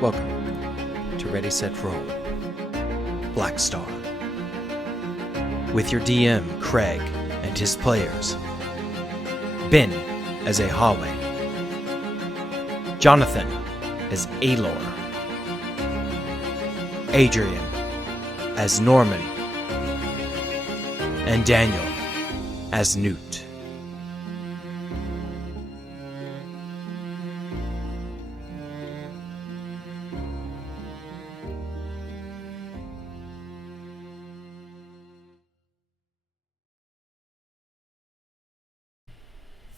Welcome to Ready Set Roll Black Star with your DM Craig and his players Ben as a hallway, Jonathan as Alor, Adrian as Norman, and Daniel as Newt.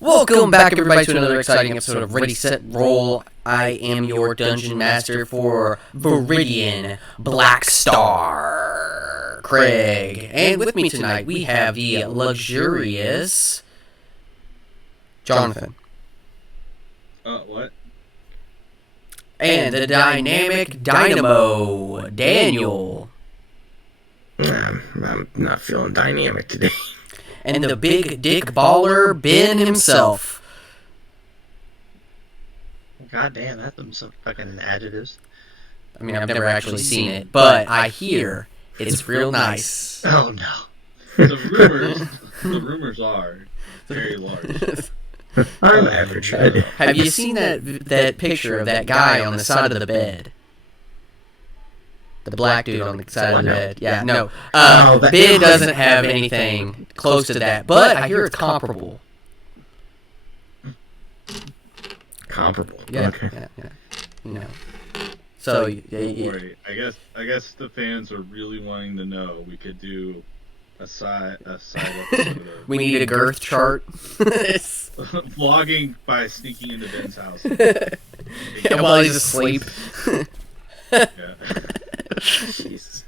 Welcome back, everybody, to another exciting episode of Ready, Set, Roll. I am your Dungeon Master for Viridian Black Star, Craig. And with me tonight, we have the luxurious Jonathan. What? And the dynamic Dynamo, Daniel. I'm not feeling dynamic today. And the big dick baller, Ben himself. God damn, that's some fucking adjectives. I mean, I've never actually seen it, but I hear it's real nice. Oh no. The rumors are very large. I'm average. Have you seen that picture of that guy on the side of the bed? The black dude on the side of the bed. Yeah, no. Ben doesn't have anything close to that, but I hear it's comparable. Comparable. Yeah, Okay. yeah. You know. So, Don't worry. I guess the fans are really wanting to know. We could do a side episode of we need a girth chart. vlogging by sneaking into Ben's house. Yeah, while he's asleep. Yeah. Jesus.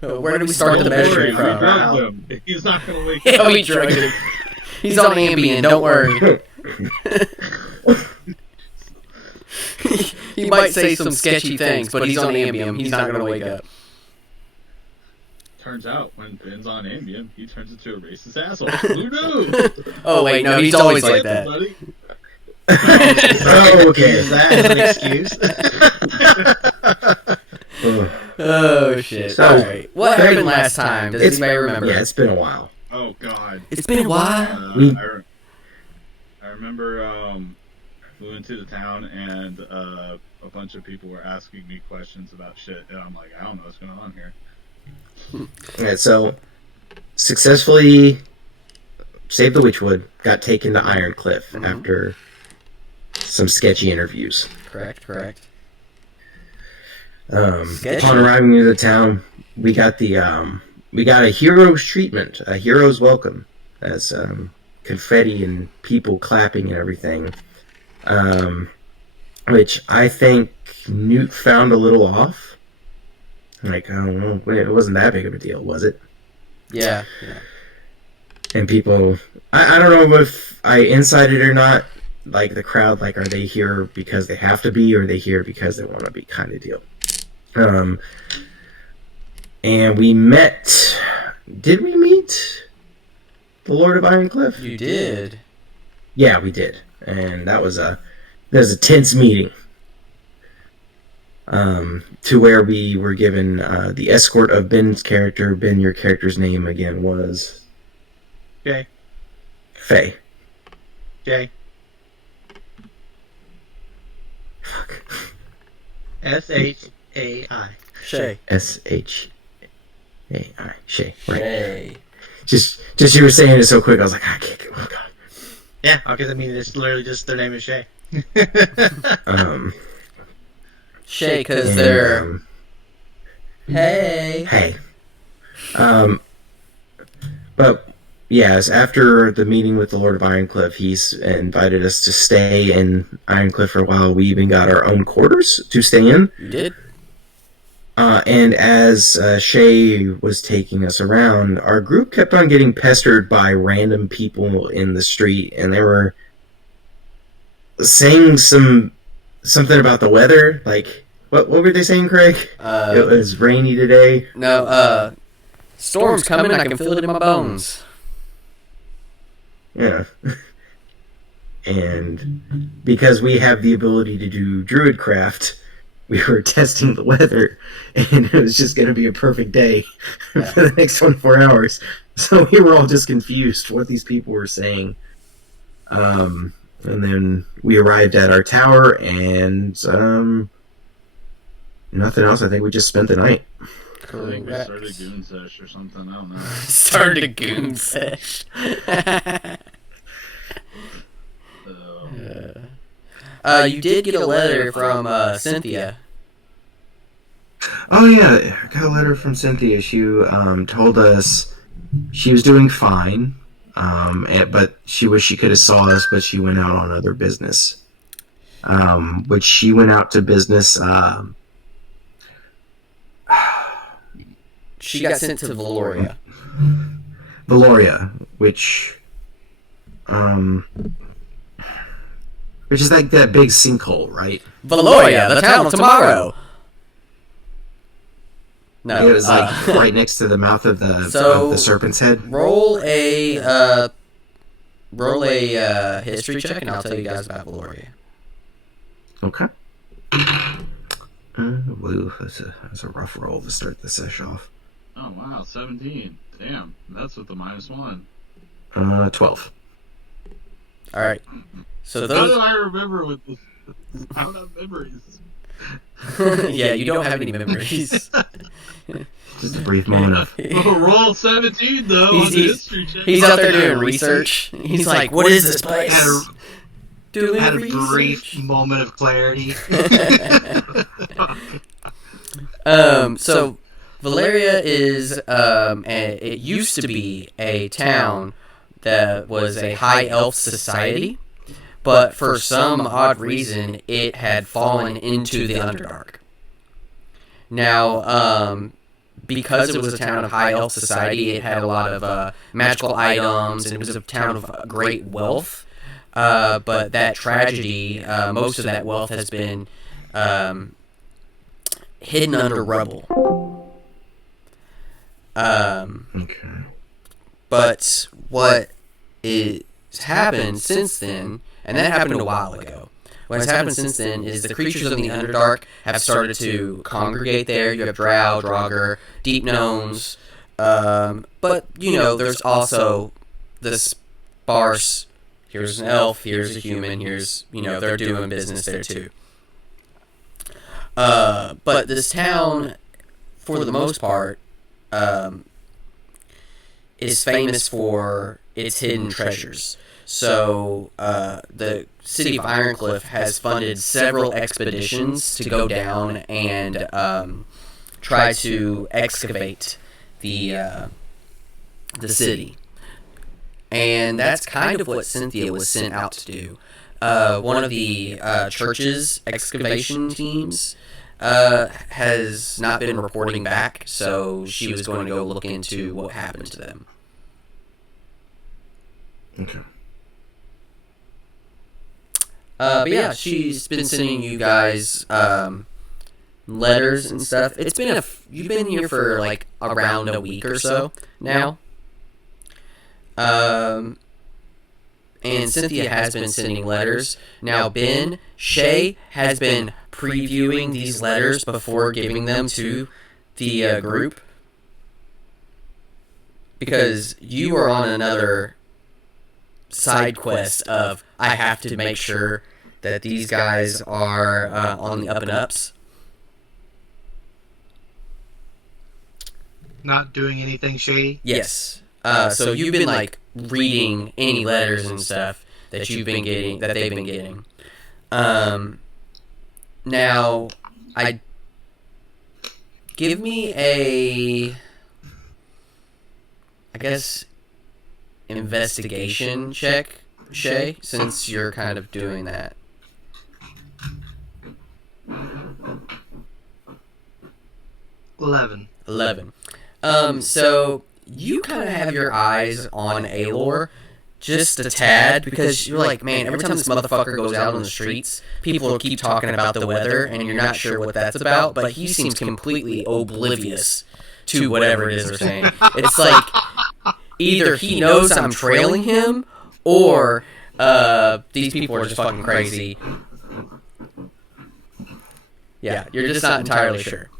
Where do we start the measuring We from? drugged him. He's not going to wake Yeah, up. we drugged him. He's on Ambien, don't worry. He might say some sketchy things, but he's on Ambien. He's not going to wake up. Turns out, when Ben's on Ambien, he turns into a racist asshole. Who knew? Oh, wait, no, he's always like that. Buddy. Oh, okay. Is that an excuse? Oh, shit. So, Alright. What happened last time? Does anybody remember? Yeah, it's been a while. Oh, God. It's been a while. I remember flew into the town and a bunch of people were asking me questions about shit, and I'm like, I don't know what's going on here. Alright, so successfully saved the Witchwood, got taken to Ironcliff after some sketchy interviews. Correct. Sketchy. Upon arriving near the town, we got a hero's treatment, a hero's welcome, as confetti and people clapping and everything, which I think Newt found a little off. Like, I don't know, it wasn't that big of a deal, was it? Yeah. And people, I don't know if I incited it or not, like the crowd, like, are they here because they have to be, or are they here because they want to be, kind of deal. And we met, did we meet the Lord of Ironcliff? You did. Yeah, we did. And that was a tense meeting. To where we were given the escort of Ben's character. Ben, your character's name again was? Jay. Faye. Jay. Fuck. S-H-A-I. Shay. S-H-A-I. Shay. Right. Shay. Just you were saying it so quick, I was like, I can't get, oh God. Yeah, because I mean, it's literally just their name is Shay. Shay, because they're... Hey. But, yes, after the meeting with the Lord of Ironcliff, he's invited us to stay in Ironcliff for a while. We even got our own quarters to stay in. You did? And as Shay was taking us around, our group kept on getting pestered by random people in the street, and they were saying something about the weather. Like, what were they saying, Craig? It was rainy today. No, storm's coming, I can feel it in my bones. Yeah. And because we have the ability to do druidcraft, we were testing the weather, and it was just going to be a perfect day for the next 24 hours. So we were all just confused what these people were saying. And then we arrived at our tower, and nothing else. I think we just spent the night. I think we started goon sesh or something. I don't know. Started a goon sesh. You did get a letter from Cynthia. Oh yeah, I got a letter from Cynthia. She told us she was doing fine, but she wished she could have saw us, but she went out on other business. Which she went out to business. She got sent to Valoria. Valoria, which is like that big sinkhole, right? Valoria, the town of tomorrow. No, it was like right next to the mouth of the serpent's head. Roll a history check, and I'll tell you guys about Valoria. Okay. Woo, that's a rough roll to start the sesh off. Oh wow, 17. Damn, that's with the -1. 12. All right. So How those. do I remember with this? I don't have memories. Yeah, you don't have any memories. Just a brief moment of. Oh, roll 17 though on the history check. He's out there doing research. He's like, "What is this place?" Had a brief moment of clarity. So Valeria is it used to be a town that was a high elf society, but for some odd reason it had fallen into the Underdark. Now, because it was a town of high elf society, it had a lot of magical items, and it was a town of great wealth. But that tragedy, most of that wealth has been hidden under rubble. Okay. But what has happened since then, and that happened a while ago, what has happened since then is the creatures of the Underdark have started to congregate there. You have Drow, Draugr, Deep Gnomes, but, there's also the sparse, here's an elf, here's a human, here's, they're doing business there too. But this town, for the most part, is famous for its hidden treasures. So, the city of Ironcliff has funded several expeditions to go down and try to excavate the city. And that's kind of what Cynthia was sent out to do. One of the church's excavation teams has not been reporting back, so she was going to go look into what happened to them. Okay. But yeah, she's been sending you guys letters and stuff. It's been you've been here for like around a week or so now. And Cynthia has been sending letters. Now Shay has been previewing these letters before giving them to the group. Because you are on another side quest of, I have to make sure that these guys are on the up and ups. Not doing anything shady? Yes. So you've been like reading any letters and stuff that you've been getting, that they've been getting. Now, give me I guess, investigation check, Shay, since you're kind of doing that. 11. So you kind of have your eyes on Aelor just a tad, because you're like, man, every time this motherfucker goes out on the streets, people will keep talking about the weather, and you're not sure what that's about, but he seems completely oblivious to whatever it is they're saying. It's like, either he knows I'm trailing him, or these people are just fucking crazy. Yeah, you're just not entirely sure.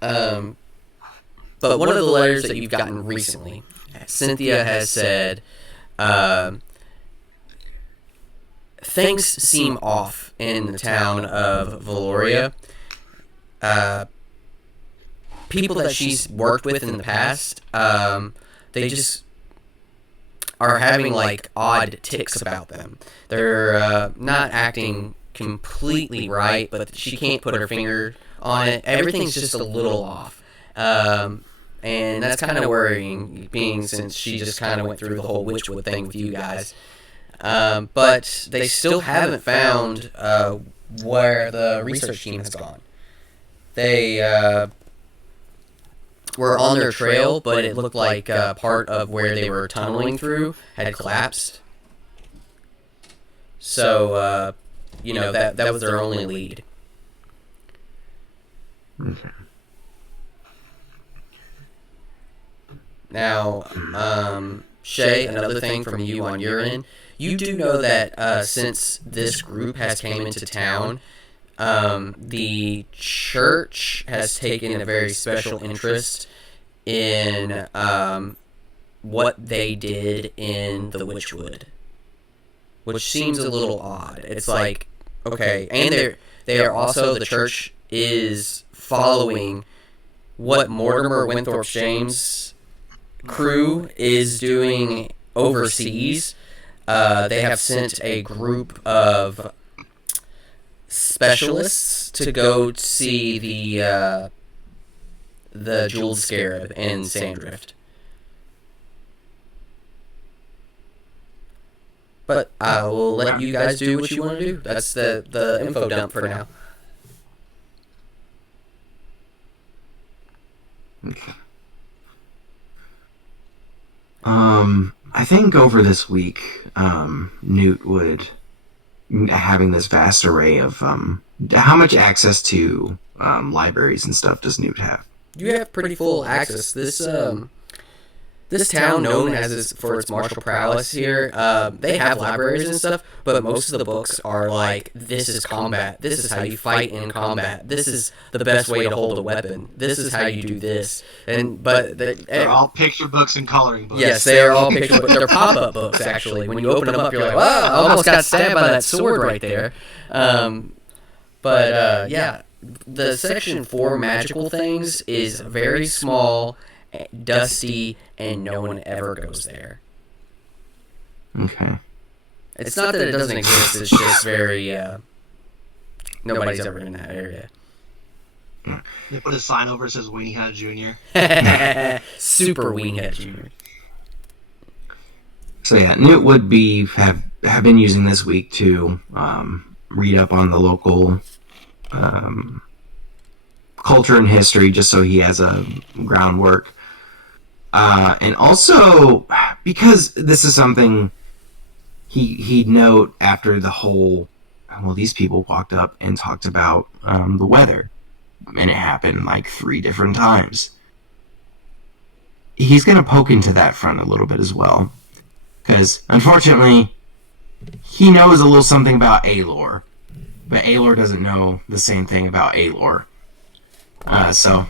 But one of the letters that you've gotten recently, Cynthia has said, things seem off in the town of Valoria. People that she's worked with in the past, they just are having like odd tics about them. They're not acting completely right, but she can't put her finger on it. Everything's just a little off. And that's kind of worrying, being since she just kind of went through the whole Witchwood thing with you guys. But they still haven't found where the research team has gone. They were on their trail, but it looked like part of where they were tunneling through had collapsed. So, that was their only lead. Okay. Now, Shay, another thing from you on your end, you do know that since this group has came into town, the church has taken a very special interest in what they did in the Witchwood, which seems a little odd. It's like, okay, and they are also, the church is following what Mortimer Winthrop James' crew is doing overseas. They have sent a group of specialists to go see the Jeweled Scarab in Sandrift. But I will let you guys do what you want to do. That's the info dump for now. Okay. I think over this week, Newt would, having this vast array of, how much access to libraries and stuff does Newt have? You have pretty full access. This town, known as for its martial prowess here, they have libraries and stuff, but most of the books are like, this is combat, this is how you fight in combat, this is the best way to hold a weapon, this is how you do this. But they're all picture books and coloring books. Yes, they are all picture books. They're pop-up books, actually. When you open them up, you're like, wow, I almost got stabbed by that sword right there. Yeah, the section for magical things is very small, dusty, and no one ever goes there. Okay. It's not that it doesn't exist, it's just very, nobody's ever in that area. They put a sign over that says Weenie Head Jr. Super Winghead Jr. So yeah, Newt would have been using this week to read up on the local culture and history, just so he has a groundwork. And also, because this is something he'd note after the whole, well, these people walked up and talked about the weather, and it happened like 3 different times. He's going to poke into that front a little bit as well, because unfortunately, he knows a little something about Aelor, but Aelor doesn't know the same thing about Aelor. So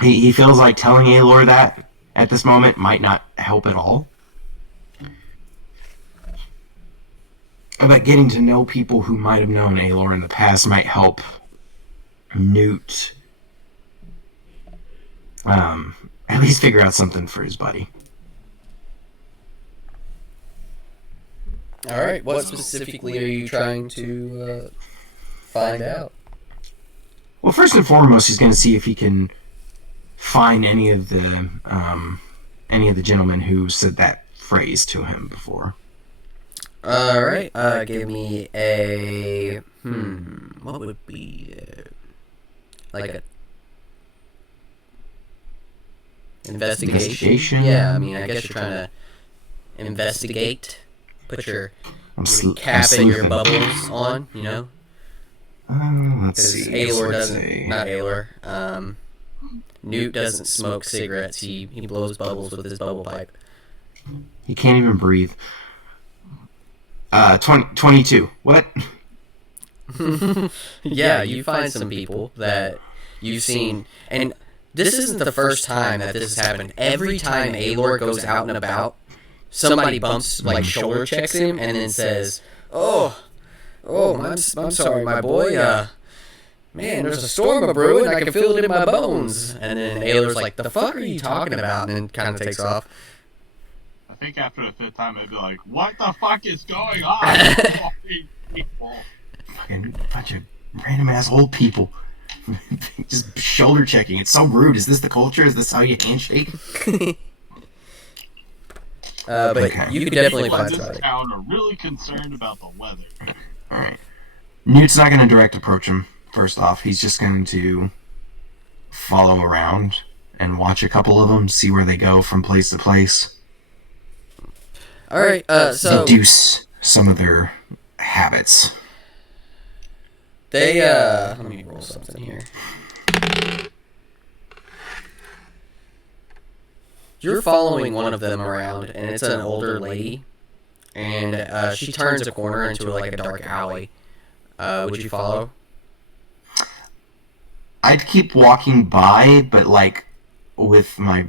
he feels like telling Aelor that at this moment might not help at all. But getting to know people who might have known Aelor in the past might help Newt at least figure out something for his buddy. Alright, what specifically are you trying to find out? Well, first and foremost, he's going to see if he can find any of the gentlemen who said that phrase to him before. Alright, give me a... what would be... like a... Investigation? Yeah, I mean, I guess you're trying to investigate. Put your cap and your bubbles on, you know? Let's see. Aelor doesn't... Not Aelor. Newt doesn't smoke cigarettes. He blows bubbles with his bubble pipe. He can't even breathe. 22. What? Yeah, you find some people that you've seen, and this isn't the first time that this has happened. Every time Aelor goes out and about, somebody bumps, like, shoulder checks him, and then says, I'm sorry, my boy, man, there's a storm a-brewing, I can feel it in my bones. And then Aelor's like, the fuck are you talking about? And then kind of takes off. I think after the 5th time, I'd be like, what the fuck is going on? Fucking people. Fucking bunch of random ass old people. Just shoulder checking. It's so rude. Is this the culture? Is this how you handshake? But Okay. you could definitely People in find this somebody. town are really concerned about the weather. Alright. Newt's not going to direct approach him, first off. He's just going to follow around and watch a couple of them, see where they go from place to place. Alright, so Deduce some of their habits. they, let me roll something here. You're following one of them around, and it's an older lady, and she turns a corner into like a dark alley. Would you follow? I'd keep walking by, but like with my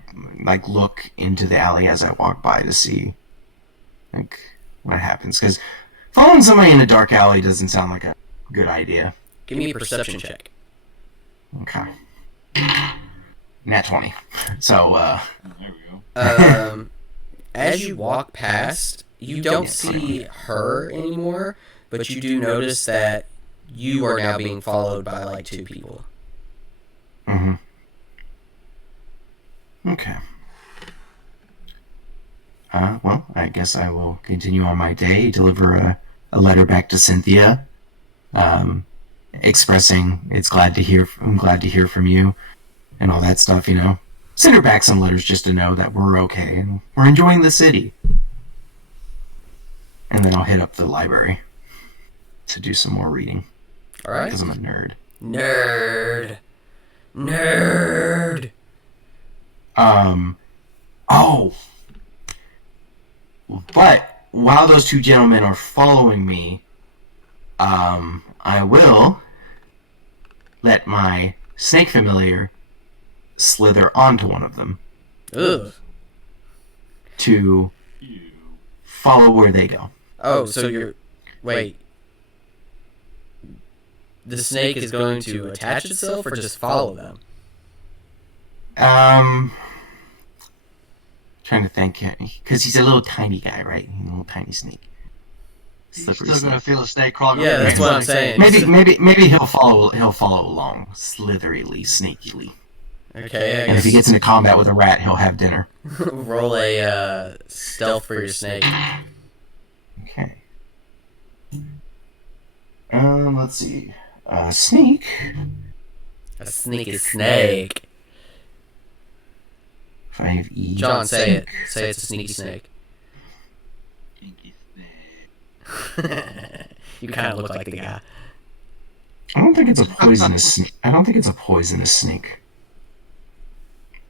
look into the alley as I walk by to see like what happens. Because following somebody in a dark alley doesn't sound like a good idea. Give me a perception check. Okay. Nat 20. So There we go. As you walk past, you don't see her anymore, but you do notice that you are now being followed by like 2 people. Mm-hmm. Okay. Well, I guess I will continue on my day, deliver a letter back to Cynthia, expressing I'm glad to hear from you, and all that stuff, you know. Send her back some letters just to know that we're okay and we're enjoying the city. And then I'll hit up the library to do some more reading. Alright? Because I'm a nerd. Nerd. Oh! But, while those 2 gentlemen are following me, I will let my snake familiar slither onto one of them Ugh. to Ew. follow where they go. Oh, so you're... Wait. The snake is going to attach itself or just follow them? Trying to think, because he's a little tiny guy, right? He's a little tiny snake. He's Slippery still snake. gonna feel a snake crawling. Yeah, over that's his what I'm leg. saying. Maybe he'll follow along, slitheryly, snakily. Okay, I And if he guess gets into combat with a rat, he'll have dinner. roll a stealth for your snake. Okay. Let's see. Snake. A sneaky snake. 5e. John, say it. Say it's a sneaky snake. Kinky snake. You kind of look like the guy. I don't think it's a poisonous. I don't think it's a poisonous snake.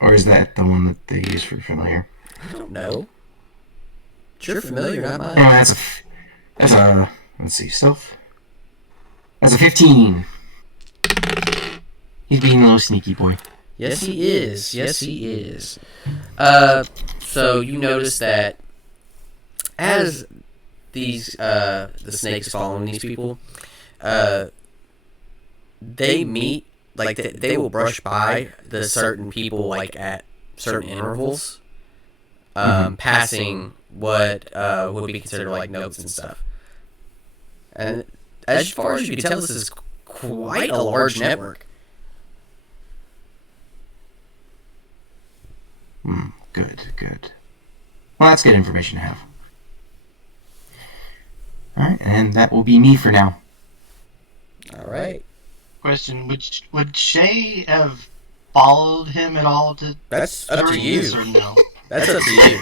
Or is that the one that they use for familiar? I don't know. It's your familiar, not mine. Anyway, that's a. Let's see, stealth. That's a 15. He's being a little sneaky boy. Yes, he is. Yes, he is. So you notice that as these the snakes following these people, they meet, like they will brush by the certain people like at certain intervals, passing what would be considered like notes and stuff. And as far as you can tell, this is quite a large network. Good. Well, that's good information to have. Alright, and that will be me for now. All right. Question: Would Shay have followed him at all to That's up to during you. this, or no? That's up to you.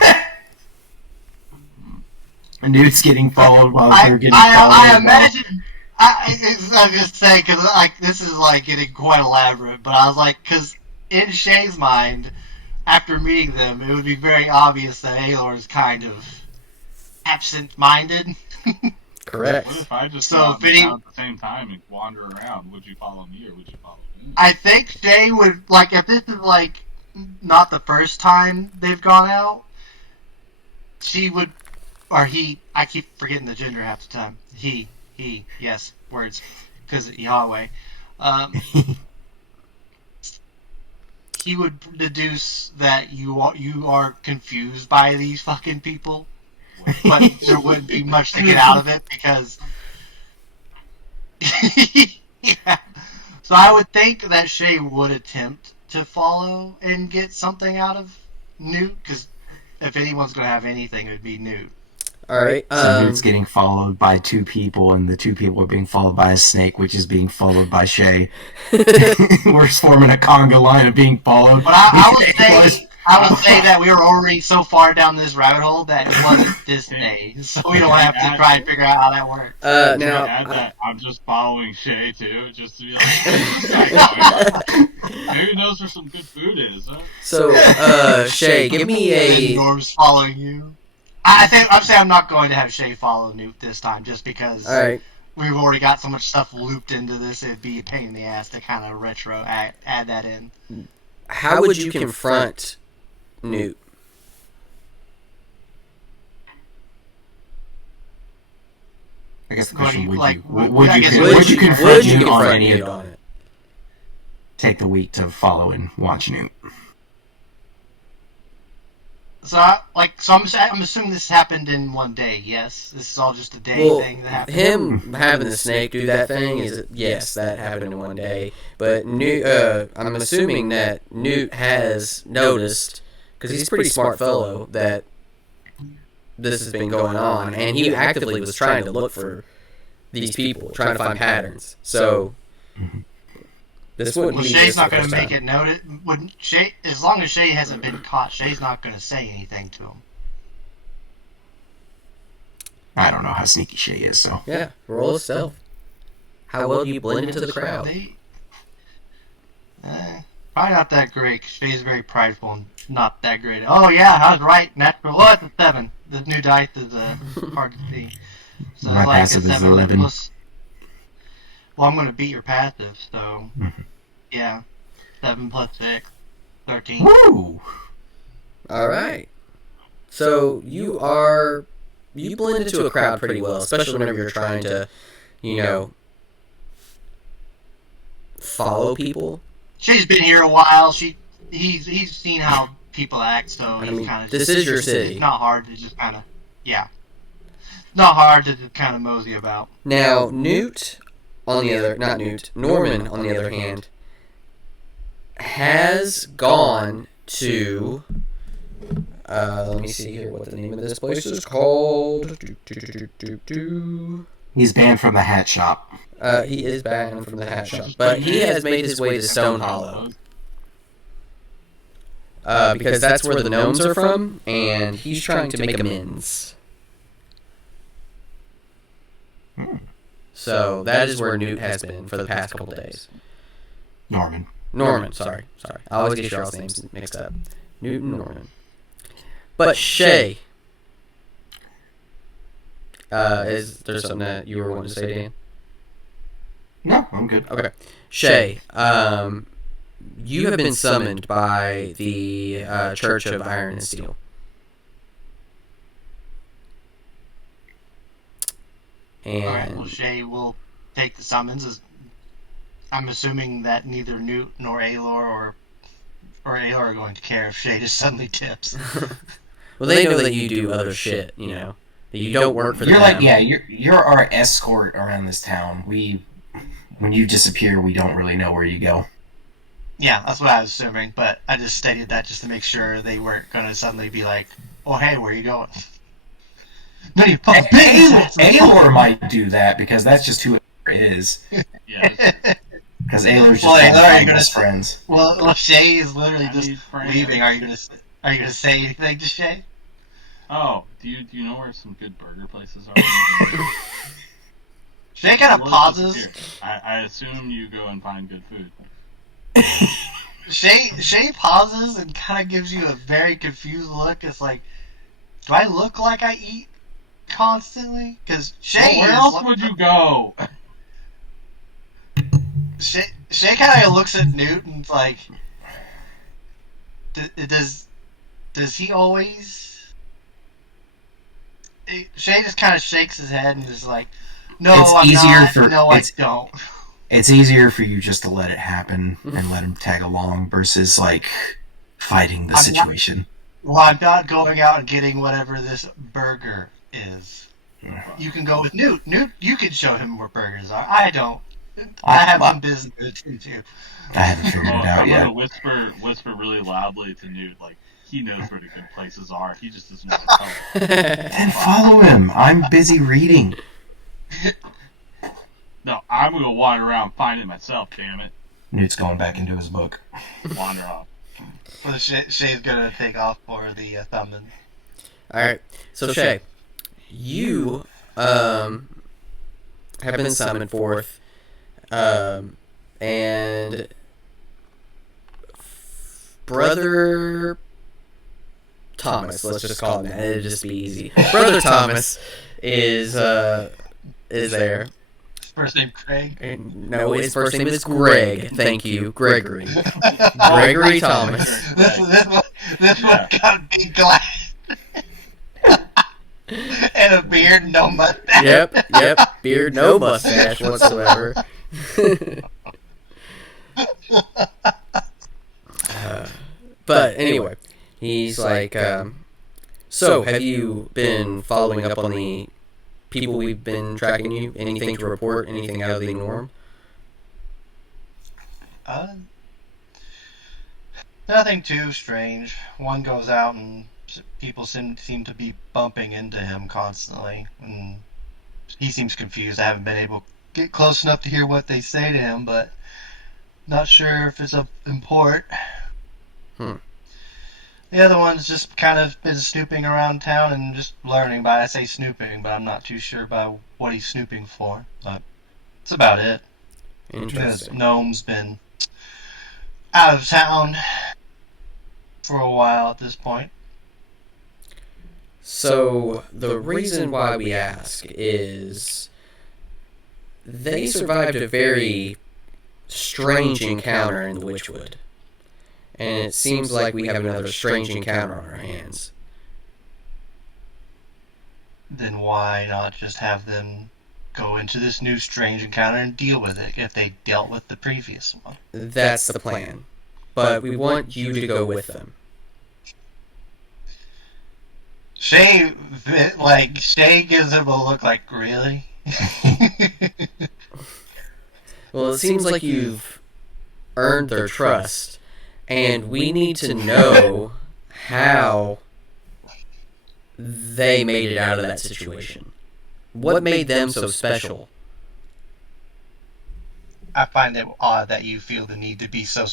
And dude's getting followed while they're getting I followed. imagine. I was gonna say, because like this is like getting quite elaborate, but I was like, because in Shay's mind, after meeting them, it would be very obvious that Aelor is kind of absent-minded. Correct. What if I just So got if any- out at the same time and wander around? Would you follow me or would you follow me? I think Shay would, like, if this is, like, not the first time they've gone out, she would, or he, I keep forgetting the gender half the time. He, yes, words, because Yahweh. He would deduce that you are confused by these fucking people, but there wouldn't be much to get out of it because. Yeah. So I would think that Shay would attempt to follow and get something out of Newt, because if anyone's going to have anything, it would be Newt. All right. So Newt's getting followed by two people, and the two people are being followed by a snake, which is being followed by Shay. We're forming a conga line of being followed. But I would say that we were already so far down this rabbit hole that it wasn't Disney, so we don't have to try and figure out how that works. Now, Add that I'm just following Shay too, just to be like, "Where's this guy going?" Maybe he knows where some good food is. Huh? so Shay, give me And a. Norm's following you. I'm saying I'm not going to have Shay follow Newt this time, just because All right. we've already got so much stuff looped into this. It'd be a pain in the ass to kind of add that in. How would you confront Newt? I guess the What do question you- would like, you would- would I you guess con- would would you you confront Would you Newt on confront any Newt of on it? take the week to follow and watch Newt? So, I'm assuming this happened in one day. Yes, this is all just a day Well, thing that happened. him having the snake do that thing is yes, that happened in one day. But Newt, I'm assuming that Newt has noticed because he's a pretty smart fellow that this has been going on, and he actively was trying to look for these people, trying to find patterns. So this wouldn't Well, be Shay's just the not going to first make time. it noted. Wouldn't Shay? As long as Shay hasn't been caught, Shay's not going to say anything to him. I don't know how sneaky Shay is, so Yeah, roll a stealth. How well do you blend into the crowd? Probably not that great. 'Cause Shay's very prideful and not that great. Oh yeah, I was right. Natural. Well, it's a 7. The new dice is hard to see. So My it's like passive a is 7 11. plus. Well, I'm going to beat your passive, so yeah, 7 plus 6, 13. woo! All right. So you blend into a crowd pretty well, especially whenever you're trying to, follow people. Shay's been here a while. He's seen how people act, so I he's mean, kind of. this is your city. It's not hard to just kind of, not hard to just kind of mosey about. Now Newt, Norman on the other hand, has gone to. Let me see here what the name of this place is called. He's banned from the hat shop. He is banned from the hat shop, but he has made his way to Stone Hollow. Because that's where the gnomes are from, and he's trying to make amends. So that is where Newt has been for the past couple days. Norman. Sorry. I always get y'all's names mixed up. Newt and Norman. But Shay, is there something that you were wanting to say, Dan? No, I'm good. Okay. Shay, you have been summoned by the Church of Iron and Steel. Alright, well, And Shay will take the summons. I'm assuming that neither Newt nor Aelor or Aelor are going to care if Shay just suddenly tips. well, they know that you do other shit, that you don't work for them. You're our escort around this town. When you disappear, we don't really know where you go. Yeah, that's what I was assuming, but I just stated that just to make sure they weren't going to suddenly be like, oh, hey, where are you going? No, you fucking Aelor might do that because that's just who Aelor is. Yes. Because Aelor's just Well, one of Aelor, my you're gonna- best friends. Well, Shay is literally I just need friends. leaving. Are you going to say anything to Shay? Oh, do you know where some good burger places are? Shay kind of Well, pauses. here. I assume you go and find good food. Shay pauses and kind of gives you a very confused look. It's like, do I look like I eat constantly? Because Shay Well, where else would you go? Shay kind of looks at Newt and like, does he always? Shay just kind of shakes his head and is like, no, I'm not. No, I don't. It's easier for you just to let it happen and let him tag along versus like fighting the situation. I'm not going out and getting whatever this burger is. You can go with Newt. Newt, you can show him where burgers are. I don't. I have some business to do too. I haven't figured it out I'm yet. gonna whisper really loudly to Newt, like he knows where the good places are. He just doesn't want to tell them. Then follow him. I'm busy reading. No, I'm gonna wander around and find it myself. Damn it! Newt's going back into his book. Wander off. Well, Shay's gonna take off for the thumbing. All right. So Shay, you have been summoned forth, and Brother Thomas. Let's just call him that. It'll just be easy. Brother Thomas is there. First name Craig. No, his first name is Greg. Thank you, Gregory. Gregory Thomas. This one got a big glass and a beard, no mustache. Yep. Beard, no mustache whatsoever. But anyway, he's like, so have you been following up on the people we've been tracking you? Anything to report? Anything out of the norm? Nothing too strange. One goes out and people seem to be bumping into him constantly, and he seems confused. I haven't been able to get close enough to hear what they say to him, but not sure if it's of import. The other one's just kind of been snooping around town and just learning. But I say snooping, but I'm not too sure about what he's snooping for. But that's about it. Interesting. Gnome's been out of town for a while at this point. So the reason why we ask is they survived a very strange encounter in the Witchwood. And it seems like we have another strange encounter on our hands. Then why not just have them go into this new strange encounter and deal with it if they dealt with the previous one? That's the plan. But we want you to go with them. Shay gives him a look like, really? Well, it seems like you've earned their trust. And we need to know how they made it out of that situation. What made them so special? I find it odd that you feel the need to be so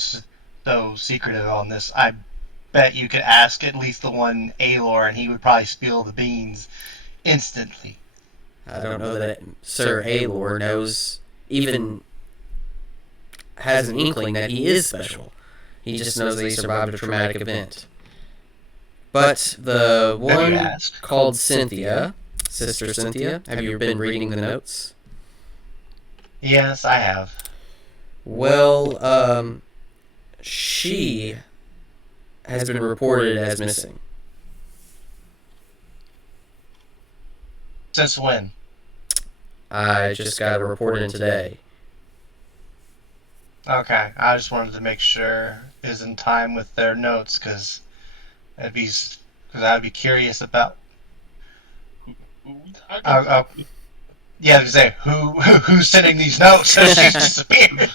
secretive on this. I bet you could ask at least the one Aelor, and he would probably spill the beans instantly. I don't know that Sir Aelor knows, even has an inkling that he is special. He just knows that he survived a traumatic event. But the one called Cynthia, Sister Cynthia, have you been reading the notes? Yes, I have. Well, she has been reported as missing. Since when? I just got it reported in today. Okay, I just wanted to make sure it was in time with their notes, because I'd be curious about. Yeah, to say who's sending these notes? So she's disappeared.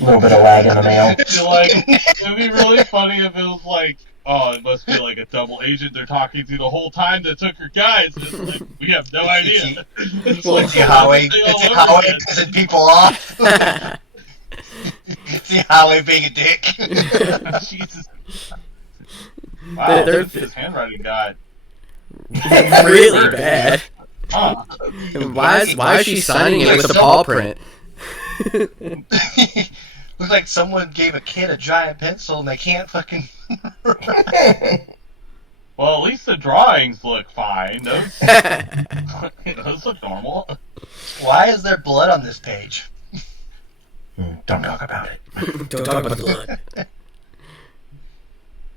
A little bit of lag in the mail. It'd be really funny if it was like, oh, it must be like a double agent they're talking to the whole time that took her guys. It's like, we have no idea. See how he pissing people off? See Holly being a dick. Jesus. Wow, his handwriting died. Really bad. Huh. Why is she signing it with a paw print? Looks like someone gave a kid a giant pencil and they can't fucking. Well, at least the drawings look fine. Those, those look normal. Why is there blood on this page? Don't talk about it. Don't talk about the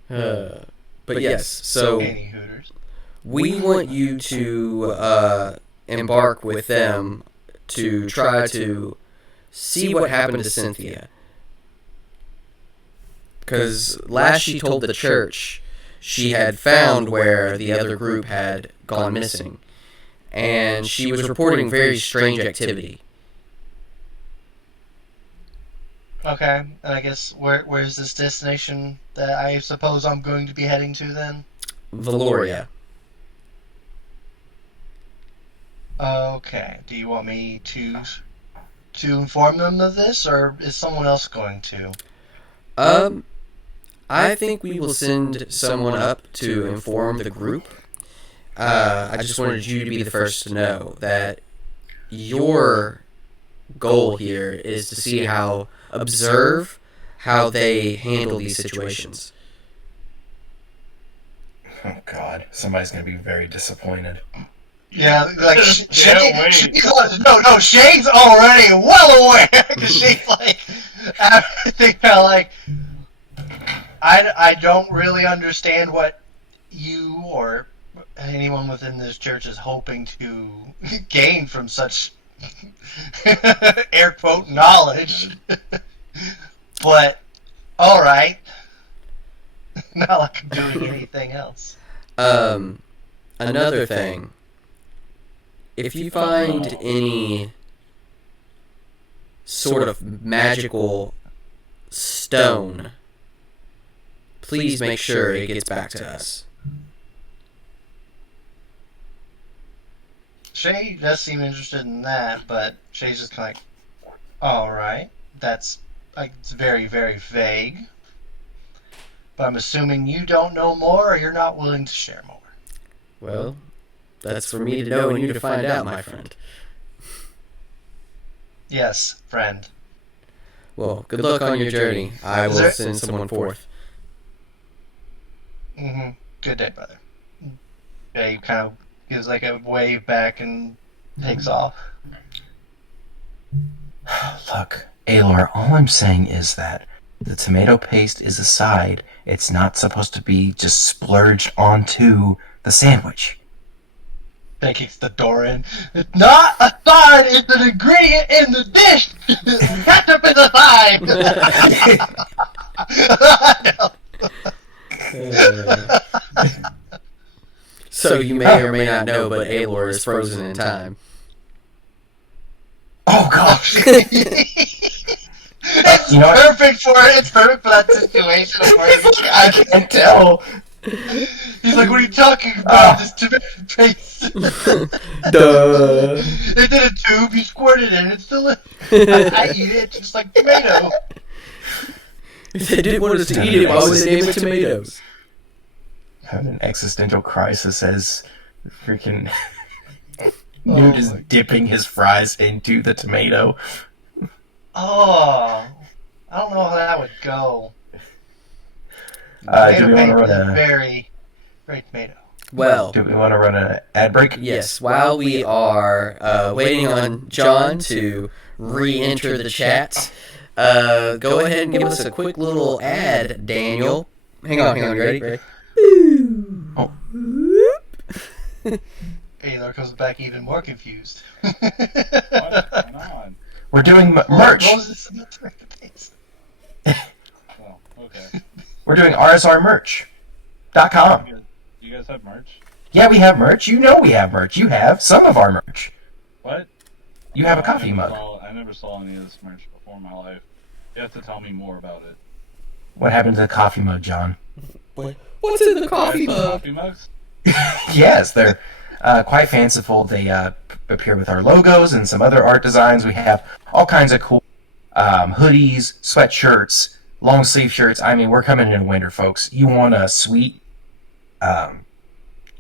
blood. But yes, so Any Hooters. we want you to embark with them to try to see what happened to Cynthia. Because last she told the church, she had found where the other group had gone missing. And she was reporting very strange activity. Okay, and I guess where's this destination that I suppose I'm going to be heading to then? Valoria. Okay. Do you want me to inform them of this, or is someone else going to? I think we will send someone up to inform the group. I just wanted you to be the first to know that your goal here is to see observe how they handle these situations. Oh God, somebody's gonna be very disappointed. Yeah, like Can't Shane. wait. No, Shane's already well aware because she's like, everything felt like. I don't really understand what you or anyone within this church is hoping to gain from such air quote knowledge. But alright. Not like I'm doing anything else. Another thing. If you find any sort of magical stone, please make sure it gets back to us. Shay does seem interested in that, but Shay's just kind of like, alright, that's like, it's very, very vague. But I'm assuming you don't know more, or you're not willing to share more. Well, that's for me to know and you to find out, my friend. Yes, friend. Well, good luck on your journey. I will send someone forth. Mm-hmm. Good day, brother. Shay kind of gives like a wave back and takes off. Look, Aelor, all I'm saying is that the tomato paste is a side. It's not supposed to be just splurged onto the sandwich. They kicks the door in. It's not a side, it's an ingredient in the dish! Ketchup is a side! So you may or may not know, but Aelor is frozen in time. Oh gosh! It's You know what? perfect for it. It's perfect for that situation. I can't tell. He's like, what are you talking about? This tomato paste. Duh. They did a tube, you squirt it in, it's delicious. I eat it just like tomato. If they didn't want us to eat it, why would they name it tomatoes? Having an existential crisis as freaking Newt is dipping his fries into the tomato. Oh, I don't know how that would go. Do we want to Tomato run paste is a? very, very tomato. Well, Do we want to run an ad break? yes, while we are waiting on John to re-enter the chat, go ahead and give us a quick little ad, Daniel. Hang on, you ready? Oh. Aylor comes back even more confused. What's going on? We're doing merch. Moses and the tomato paste. Oh, okay. We're doing rsrmerch.com. You guys have merch? Yeah, we have merch. You know we have merch. You have some of our merch. What? You have a I coffee never mug. I never saw any of this merch before in my life. You have to tell me more about it. What happened to the coffee mug, John? What's in the coffee You guys have mug? coffee mugs? Yes, they're quite fanciful. They appear with our logos and some other art designs. We have all kinds of cool hoodies, sweatshirts, long sleeve shirts. I mean, we're coming in winter, folks. You want a sweet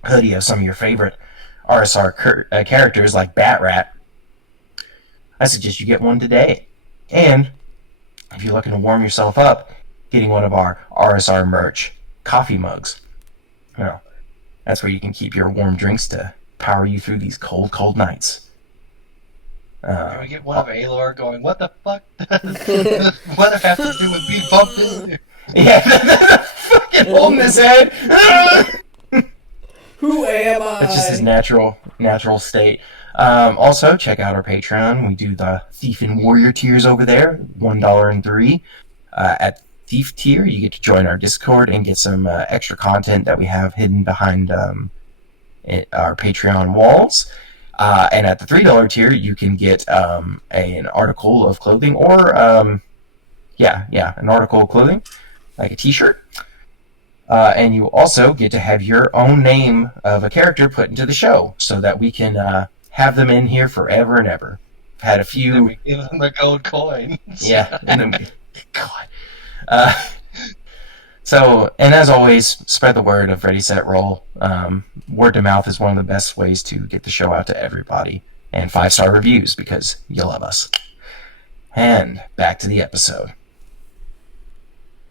hoodie of some of your favorite RSR characters like Bat Rat? I suggest you get one today. And if you're looking to warm yourself up, getting one of our RSR merch coffee mugs. You know, That's where you can keep your warm drinks to power you through these cold, cold nights. Can we get one of Alor going, what the fuck? What if it has to do with being bumped into? Yeah, fucking holding his head. Who am I? That's just his natural state. Also, check out our Patreon. We do the Thief and Warrior tiers over there, $1 and $3. At Thief tier, you get to join our Discord and get some extra content that we have hidden behind our Patreon walls. And at the $3 tier, you can get an article of clothing, or an article of clothing, like a T-shirt. And you also get to have your own name of a character put into the show, so that we can have them in here forever and ever. I've had a few. And we give them the gold coins. Yeah, and then God. So, and as always, spread the word of Ready, Set, Roll. Word to mouth is one of the best ways to get the show out to everybody. And 5-star reviews, because you love us. And back to the episode.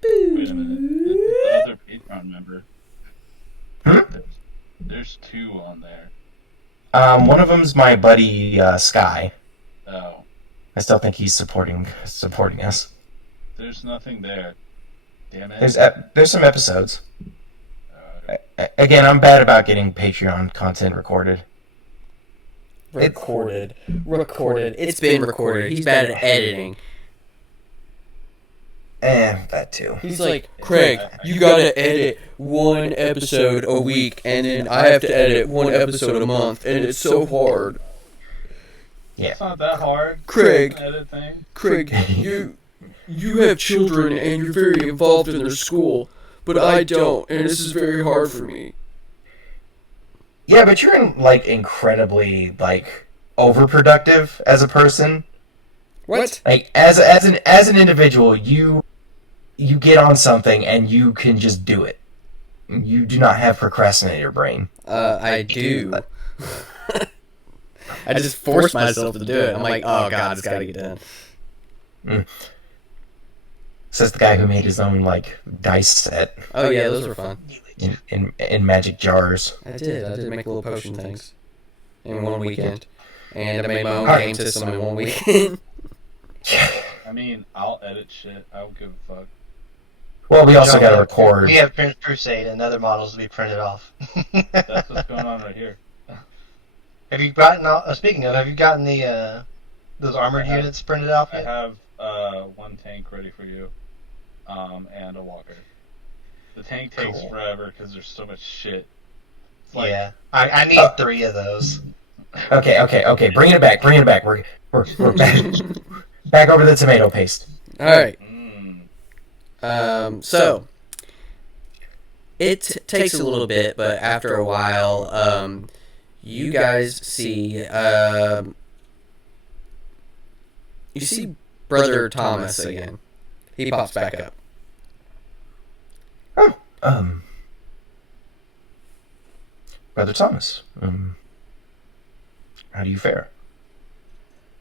Wait a minute. The other Patreon member. There's 2 on there. One of them's my buddy Sky. Oh. I still think he's supporting us. There's nothing there. Damn it. There's some episodes. Again, I'm bad about getting Patreon content recorded. Recorded. It's been recorded. He's bad at editing. That too. He's like, Craig, you gotta edit 1 episode a week, and then I have to edit 1 episode a month, and it's so hard. Yeah. It's not that hard. Craig. Edit thing. Craig, you have children, and you're very involved in their school, but I don't, and this is very hard for me. Yeah, but you're incredibly overproductive as a person. What? As an individual, you get on something and you can just do it. You do not have procrastinator brain. I do. I just force myself to do it. I'm like, oh god, it's gotta get done. Says the guy who made his own dice set. Oh yeah, those were fun. In magic jars. I did make little potion things in 1 weekend, and I made my own game system in 1 weekend. I mean, I'll edit shit. I don't give a fuck. Well, we also got to record. We have Prince Crusade and other models to be printed off. That's what's going on right here. Have you gotten? Speaking of, have you gotten the those armored units printed off I yet? have 1 tank ready for you, and a walker. The tank takes forever because there's so much shit. It's Yeah, I need 3 of those. Okay. Bring it back. We're back over the tomato paste. All right. So it takes a little bit, but after a while, you guys see Brother Thomas again. He pops back up. Oh, Brother Thomas, how do you fare?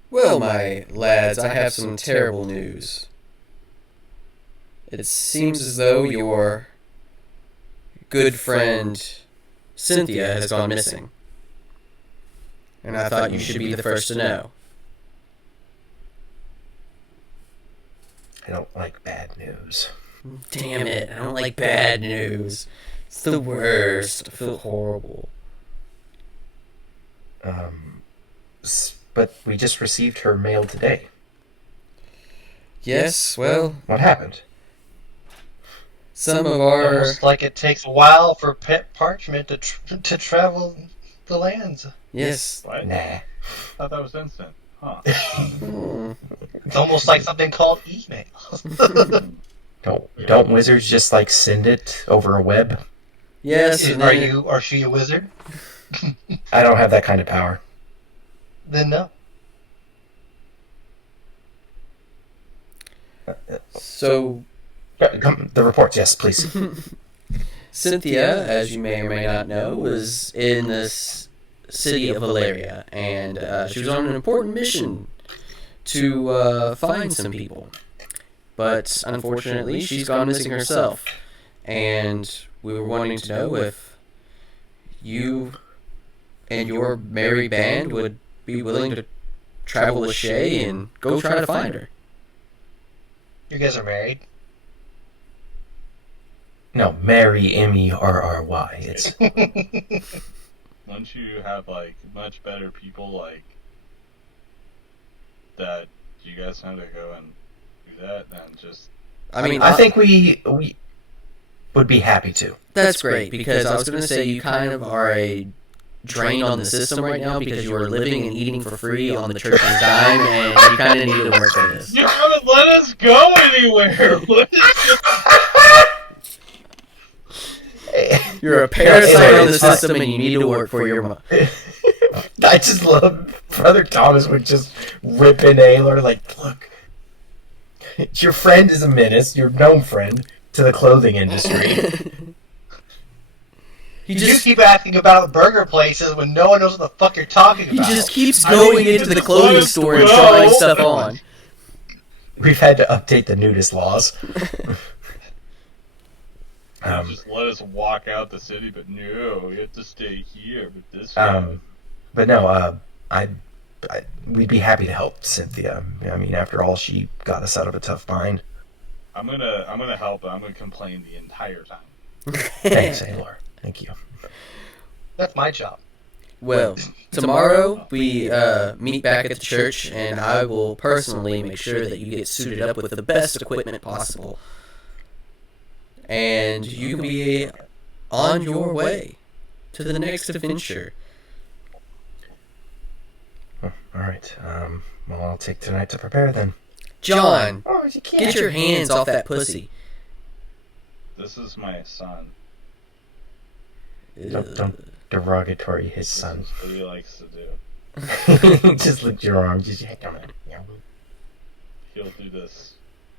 Well, my lads, I have some terrible news. It seems as though your good friend Cynthia has gone missing. And I thought you should be the first to know. I don't like bad news. Damn it, I don't like bad news. It's the worst. I feel horrible. But we just received her mail today. Yes, well, What happened? some of our... Almost like it takes a while for pet parchment to travel the lands. Yes. What? Nah. I thought that was instant. Huh. It's almost like something called email. Don't wizards just send it over a web? Yes, and then Are she a wizard? I don't have that kind of power. Then no. So The reports, yes, please. Cynthia, as you may or may not know, was in the city of Valeria, and she was on an important mission to find some people. But unfortunately, she's gone missing herself, and we were wanting to know if you and your merry band would be willing to travel with Shay and go try to find her. You guys are married? No, Mary, M-E-R-R-Y. It's Once you have like much better people like that, you guys know to go and do that, then just. I mean, I think we would be happy to. that's great, because I was going to say you kind of are a drain on the system right now because you are living and eating for free on the church's dime, and you kind of need to work for this. You haven't let us go anywhere. You're a parasite on the system, and you need to work for your mom. I just love Brother Thomas would just rip into Aylor like, look, your friend is a menace, your known friend, to the clothing industry. You just keep asking about burger places when no one knows what the fuck you're talking He about. just keeps going into the clothing store and trying stuff on. We've had to update the nudist laws. Just let us walk out the city, but no, we have to stay here with this. But no, we'd be happy to help Cynthia. I mean, after all, she got us out of a tough bind. I'm gonna help. I'm gonna complain the entire time. Thanks, Aylor. Thank you. That's my job. Well, tomorrow we meet back at the church, and I will personally make sure that you get suited up with the best equipment possible. And you can be on your way to the next adventure. Oh, all right. Well, I'll take tonight to prepare then. John, Oh, you can't. get your hands off that pussy. This is my son. Don't derogatory his son. This is what he likes to do. Just lift your arm. Just come in. He'll do this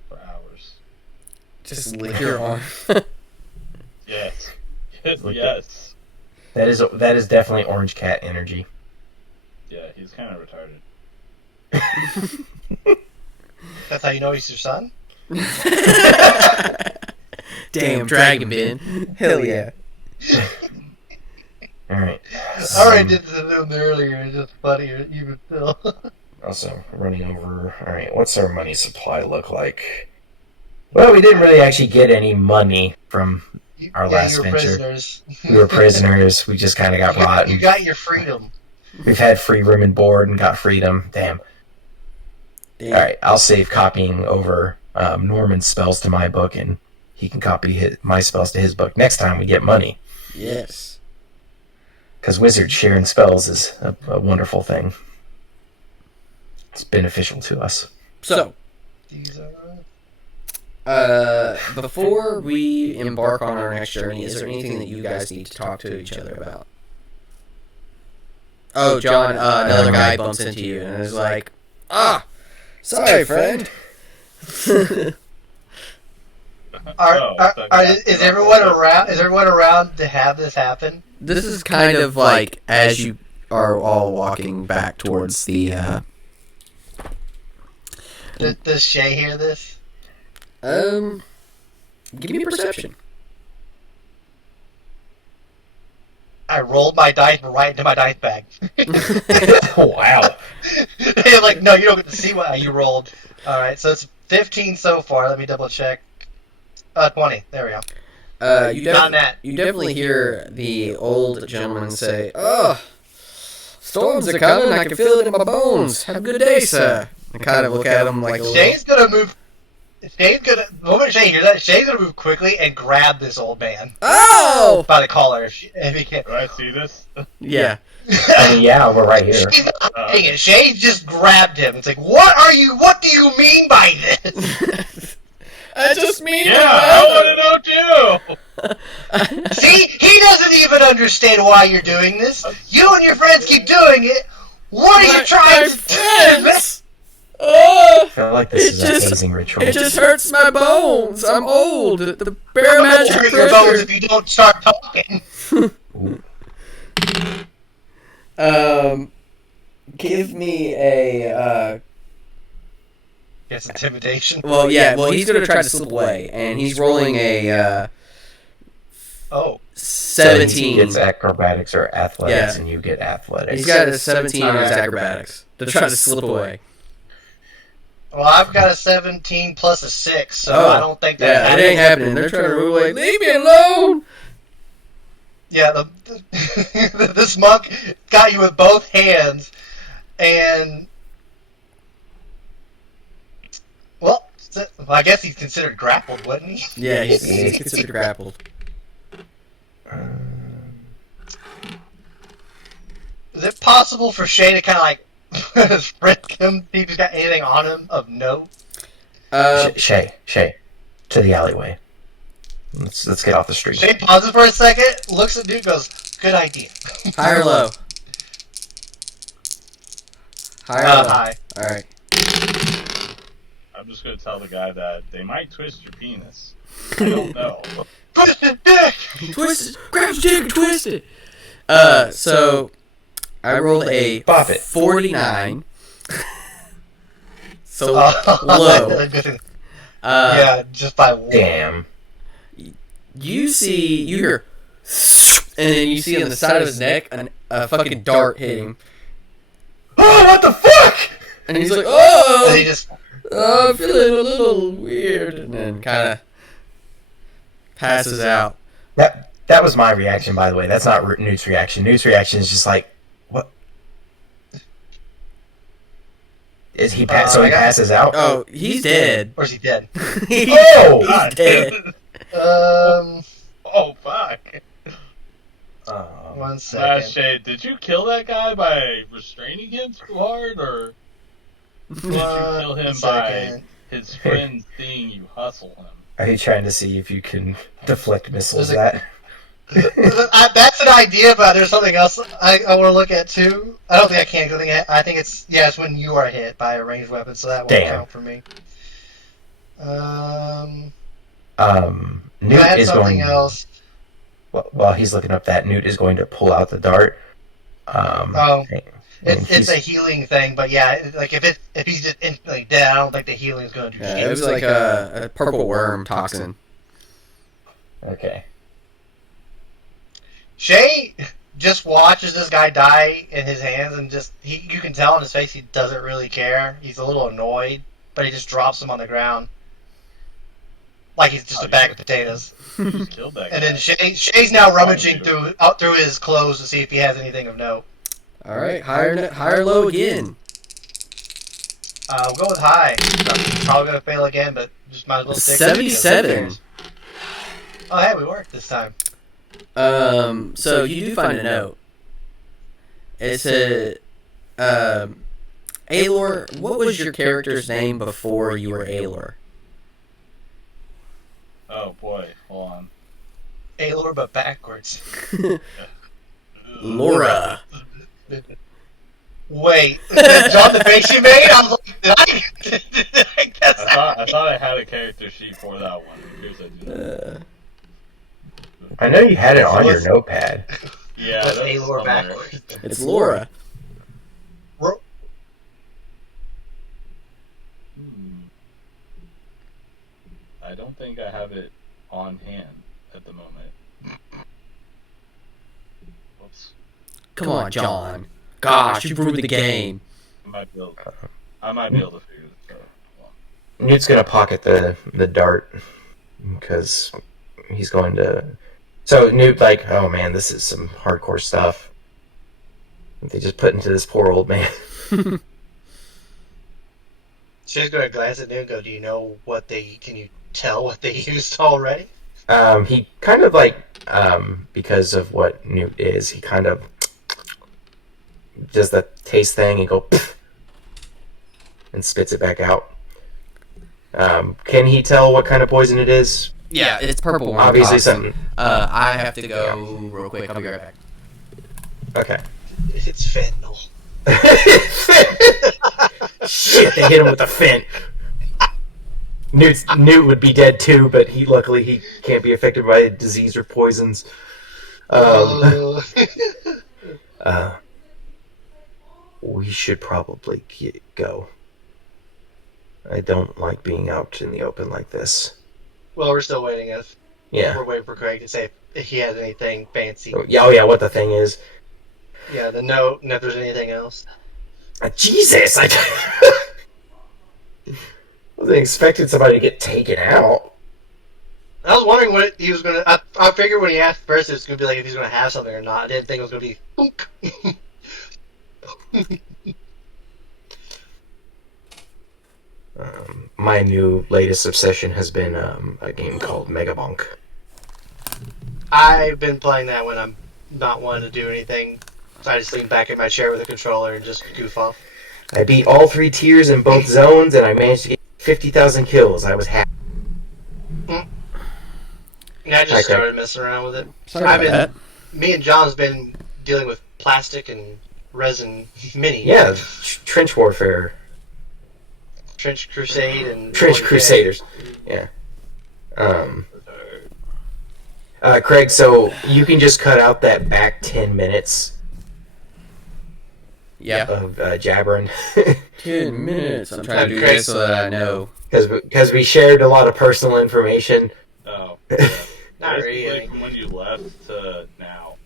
for hours. Just lick your arm. Yes. Yes. Look Yes. That is definitely orange cat energy. Yeah, he's kind of retarded. That's how you know he's your son? Damn, Dragon Bin. Hell yeah. All right. I already did this to him earlier. It's just funnier, even still. Also, running over. All right, what's our money supply look like? Well, we didn't really actually get any money from our last you were venture. prisoners. We were prisoners. We just kind of got brought. You And got your freedom. we've had free room and board and got freedom. Damn. All right, I'll save copying over Norman's spells to my book, and he can copy my spells to his book next time we get money. Yes. Because wizards sharing spells is a wonderful thing. It's beneficial to us. So, These are... before we embark on our next journey, is there anything that you guys need to talk to each other about? Oh, John, another guy bumps into you and is like, sorry, friend. Is everyone around? Is everyone around to have this happen? This is kind of like as you are all walking back towards the, Does Shay hear this? give me a perception. I rolled my dice right into my dice bag. Wow. They're like, no, you don't get to see what you rolled. Alright, so it's 15 so far. Let me double check. 20. There we go. You definitely hear the old gentleman say, "Oh, storms are coming. I can feel it in my bones. Have a good day, sir." I kind of look at him like a little... Shay's gonna move. The moment Shay hears that, Shay's gonna move quickly and grab this old man Oh! by the collar if he can. Do I see this? Yeah. I mean, yeah, we're right here. She's not hiding it. Shay just grabbed him. It's like, what do you mean by this? I just mean Yeah, I want to know too. See, he doesn't even understand why you're doing this. You and your friends keep doing it. What are you trying to do? I feel like this is an amazing ritual. It just hurts my bones. I'm old. The It'll barometric hurt your bones pressure. if you don't start talking. Give me a, Yes, intimidation. well, yeah, well, he's gonna try to slip away, and he's rolling a, Oh, So he 17. gets acrobatics or athletics, Yeah. and you get athletics. He's got a 17 in his acrobatics to try to slip away. well, I've got a 17 plus a 6, so Oh. I don't think that Yeah, it ain't happens. happening. They're trying to move away. Leave me alone! Yeah, this monk got you with both hands, and well, I guess he's considered grappled, wouldn't he? Yeah, he's considered grappled. Is it possible for Shay to kind of like frisk him? See if he's got anything on him of note? Shay, to the alleyway. Let's get off the street. Shay pauses for a second, looks at dude, goes, "Good idea." High or low? High or low? High. Alright. I'm just gonna tell the guy that they might twist your penis. I don't know. Twisted dick. Twist it! Grab your dick and twist it! So I rolled a Bop it. 49. So Oh, low. Yeah, just by one. Damn. You hear, and then you see on the side of his neck a fucking dart hit him. Oh, what the fuck? And he's like, And he oh, just I'm feeling a little weird. And then kind of passes out. That was my reaction, by the way. That's not Newt's reaction. Newt's reaction is just like, what? Is he so he passes out? Oh, he's dead. or is he dead? Oh! He's dead. Oh fuck. One second. Shay, did you kill that guy by restraining him too hard, or did you kill him by second. his friends seeing you hustle him? Are you trying to see if you can deflect missiles There's that? That's an idea, but there's something else I want to look at too. I don't think I can. I think it's when you are hit by a ranged weapon, so that won't Damn. count for me. Newt I had is something going. else. While he's looking up that, Newt is going to pull out the dart. It's a healing thing, but yeah, like if he's just instantly dead, I don't think the healing is going to do Yeah, shit. it was like a purple worm toxin. Okay. Shay just watches this guy die in his hands, and you can tell in his face he doesn't really care. He's a little annoyed, but he just drops him on the ground like he's just a bag of potatoes. Just killed that guy. And then Shay's now rummaging through his clothes to see if he has anything of note. All right, higher low again. We'll go with high. I'm probably gonna fail again, but just might as well stick. 77. Oh, hey, we worked this time. So you do find a note. It said, Aelor, what was your character's name before you were Aelor? Oh boy, hold on. Aelor, but backwards. Laura. Wait, John the face you made? I was like, did I guess I thought I had a character sheet for that one. Here's a dude. I know you had it on your notepad. Yeah, What's that's Aelor somewhere. backwards? It's Laura. I don't think I have it on hand at the moment. Whoops. Come on, John. Gosh, you ruined the game. I might be able to figure this out. Hold on. Newt's gonna pocket the dart because he's going to. So Newt, like, oh man, this is some hardcore stuff. They just put into this poor old man. She's gonna glance at me and go, "Do you know can you tell what they used already?" He kind of like, because of what Newt is, he kind of does the taste thing and go and spits it back out. Can he tell what kind of poison it is? Yeah, it's purple worm Obviously toxin. something. I have to go real quick. I'll be right back. Okay. It's fentanyl. Shit, they hit him with a fin. Newt would be dead too, but luckily he can't be affected by disease or poisons. We should probably go. I don't like being out in the open like this. Well, we're still waiting. Yeah. We're waiting for Craig to say if he has anything fancy. Oh yeah, what the thing is. Yeah, the note, and if there's anything else. Jesus, I wasn't expecting somebody to get taken out. I was wondering what he was gonna. I figured when he asked first, it was gonna be like if he's gonna have something or not. I didn't think it was gonna be. Boonk. My new latest obsession has been a game called Megabonk. I've been playing that when I'm not wanting to do anything. So I just lean back in my chair with a controller and just goof off. I beat all 3 tiers in both zones, and I managed to get 50,000 kills. I was happy. Yeah, I just started messing around with it. Me and John's been dealing with plastic and resin mini. Yeah, trench warfare. Trench Crusade and Trench 40K. Crusaders. Yeah. Craig, so you can just cut out that back 10 minutes of jabbering. 10 minutes. I'm trying to do this so that I know. Because we shared a lot of personal information. Oh, yeah. Not Basically, really. from when you left to now.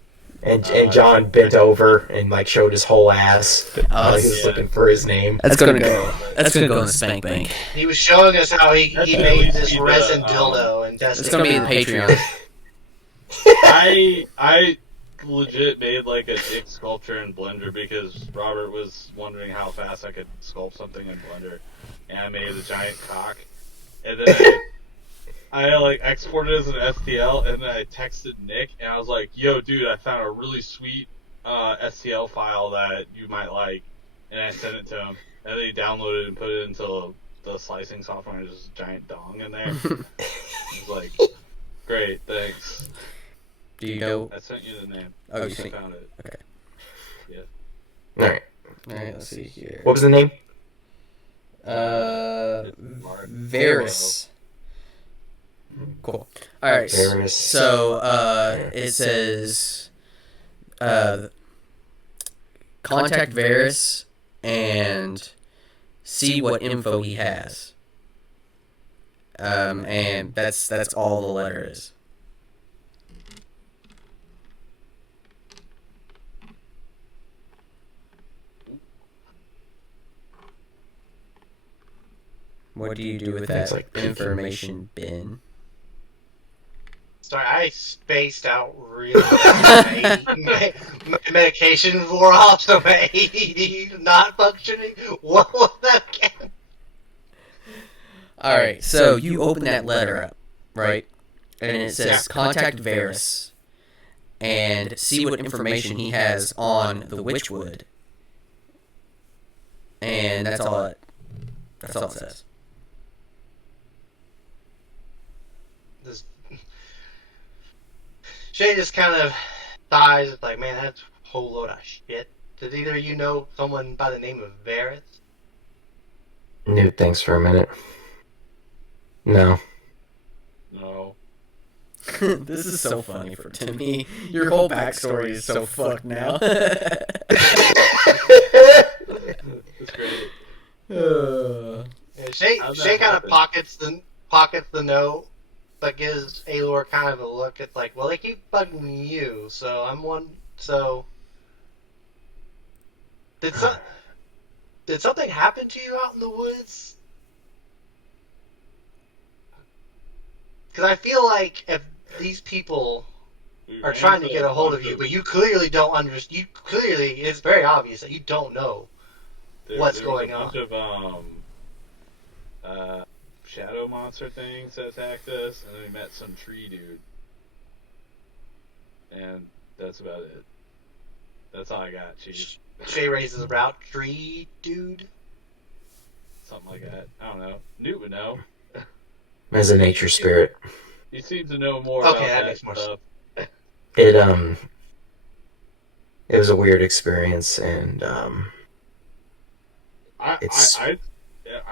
And John bent over and like showed his whole ass while he was looking for his name. That's gonna go. That's gonna go in the spank bank. He was showing us how he made this resin dildo and It's tested gonna be it the out. Patreon. I legit made like a dick sculpture in Blender because Robert was wondering how fast I could sculpt something in Blender, and I made a giant cock, and then I like exported it as an STL, and then I texted Nick, and I was like, "Yo, dude, I found a really sweet STL file that you might like," and I sent it to him, and then he downloaded it and put it into the slicing software, and there's just a giant dong in there. I was like, "Great, thanks." Do you know? I sent you the name. Oh, you I sent. found it. Okay. Yeah. Alright. Alright, let's see here. What was the name? Varys. Cool. Alright, Varys. so it says contact Varys and see what info he has. And that's all the letter is. What do you do with that like information, Ben? Sorry, I spaced out really bad. my medication wore off, so my ADD not functioning. What was that again? Alright, so you open that letter up, right? And it says contact Varys and see what information he has on the Witchwood. And that's all it says. This Shay just kind of sighs. It's like, man, that's a whole load of shit. Did either of you know someone by the name of Varys? Newt, thanks for a minute. No. No. This is so funny to me. Your whole backstory is so fucked now. It's great. Yeah, Shay kind of pockets the note, but gives Aelor kind of a look. It's like, well, they keep bugging you, so I'm one. So did something happen to you out in the woods? Because I feel like if these people are trying to get a hold of you, but you clearly don't understand. You clearly, it's very obvious that you don't know what's going on. There was a bunch of shadow monster things that attacked us, and then we met some tree dude, and that's about it. That's all I got, Chief. Shay raises a route. Tree dude. Something like that. I don't know. Newt would know. As a nature spirit. He seems to know more Okay, about that that makes more stuff. It was a weird experience, and I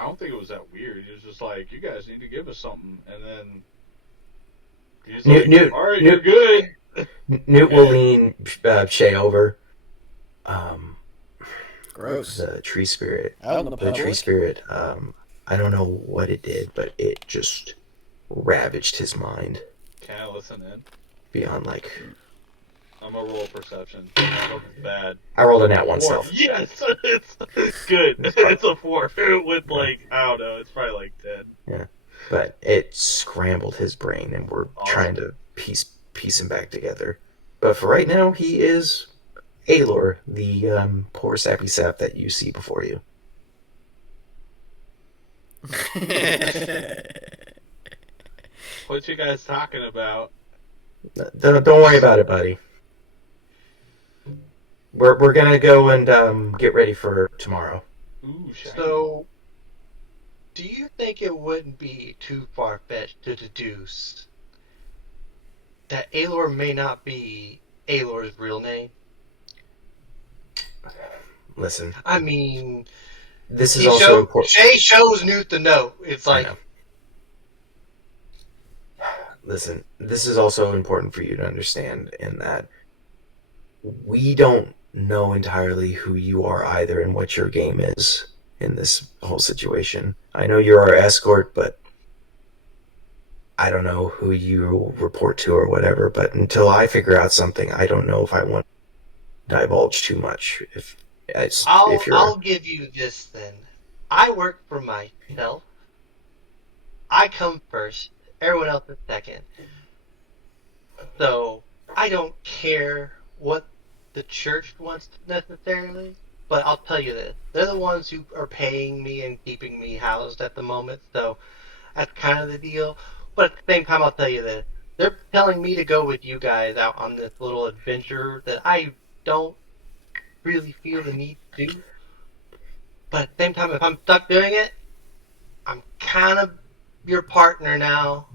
don't think it was that weird. He was just like, you guys need to give us something, and then he's like, Newt, all right, you're good. Newt will lean Shay over. Gross. The tree spirit. Out in the The public. tree spirit. I don't know what it did, but it just ravaged his mind. Can I listen in? Beyond like, I'm gonna roll perception. I hope it's bad. I rolled a nat 1 4. self. Yes, it's good. It's a 4 with like I don't know. It's probably like 10. Yeah, but it scrambled his brain, and we're trying to piece him back together. But for right now, he is Aelor, the poor sappy sap that you see before you. What you guys talking about? Don't worry about it, buddy. We're gonna go and get ready for tomorrow. Ooh, shiny. So, do you think it wouldn't be too far-fetched to deduce that Aelor may not be Aelor's real name? Listen, I mean, this is also important. Shay shows Newt the note. It's I like, know. Listen, this is also important for you to understand in that we don't know entirely who you are either and what your game is in this whole situation. I know you're our escort, but I don't know who you report to or whatever. But until I figure out something, I don't know if I want to divulge too much. If you're... I'll give you this then. I work for myself. I come first. Everyone else is second. So I don't care what the church wants necessarily, but I'll tell you this: they're the ones who are paying me and keeping me housed at the moment. So that's kind of the deal. But at the same time, I'll tell you this: they're telling me to go with you guys out on this little adventure that I don't really feel the need to do. But at the same time, if I'm stuck doing it, I'm kind of your partner now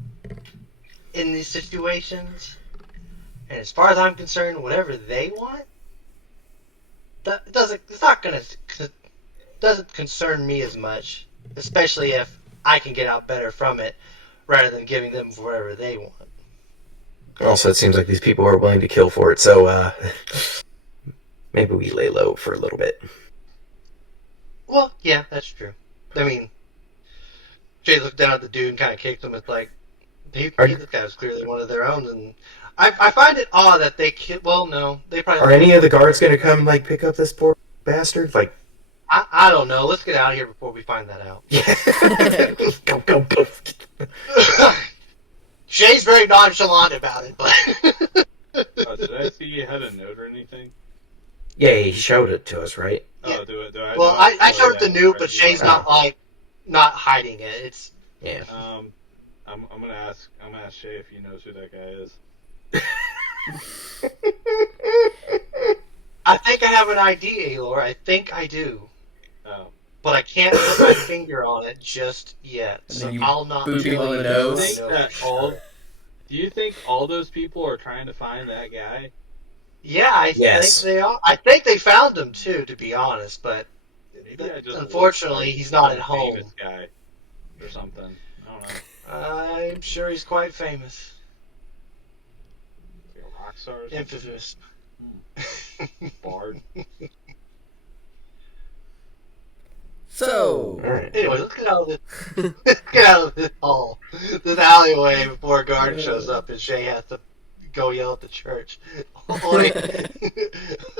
in these situations. And as far as I'm concerned, whatever they want, doesn't concern me as much, especially if I can get out better from it rather than giving them whatever they want. Also, it seems like these people are willing to kill for it, so maybe we lay low for a little bit. Well, yeah, that's true. I mean, Jay looked down at the dude and kind of kicked him. It's like, this guy was clearly one of their own, and I find it odd that they well, no, they probably... Are any of the guards going to come, like, pick up this poor bastard? Like, I don't know. Let's get out of here before we find that out. yeah. Go. Jay's very nonchalant about it, but... Did I see you had a note or anything? Yeah, he showed it to us, right? Yeah. Oh, do I? Well, I showed it to Newt, but Shay's not hiding it. It's... Yeah. I'm gonna ask Shay if he knows who that guy is. I think I have an idea, Aelor. I think I do. Oh. But I can't put my finger on it just yet. So I'll not boot him tell on you the until nose. I know. Do you think all those people are trying to find that guy? Yeah, I think they are. I think they found him too, to be honest. But Maybe I just unfortunately, he's not at home. Famous guy or something. I don't know. I'm sure he's quite famous. Like a rock star or something? Infamous. Bard. So, Anyway, let's get out of this. Let's get out of this hall, this alleyway before a guard shows up and Shay has to go yell at the church.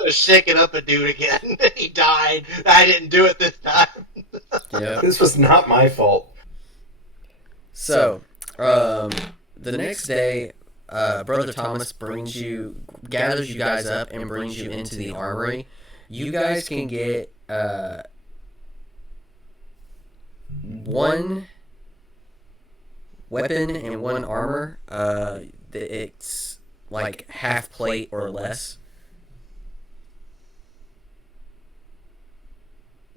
Shaking up a dude again. He died. I didn't do it this time. yeah. This was not my fault. So, the next day, Brother Thomas gathers you guys up and brings you into the armory. You guys can get one weapon and one armor. It's like half plate or less.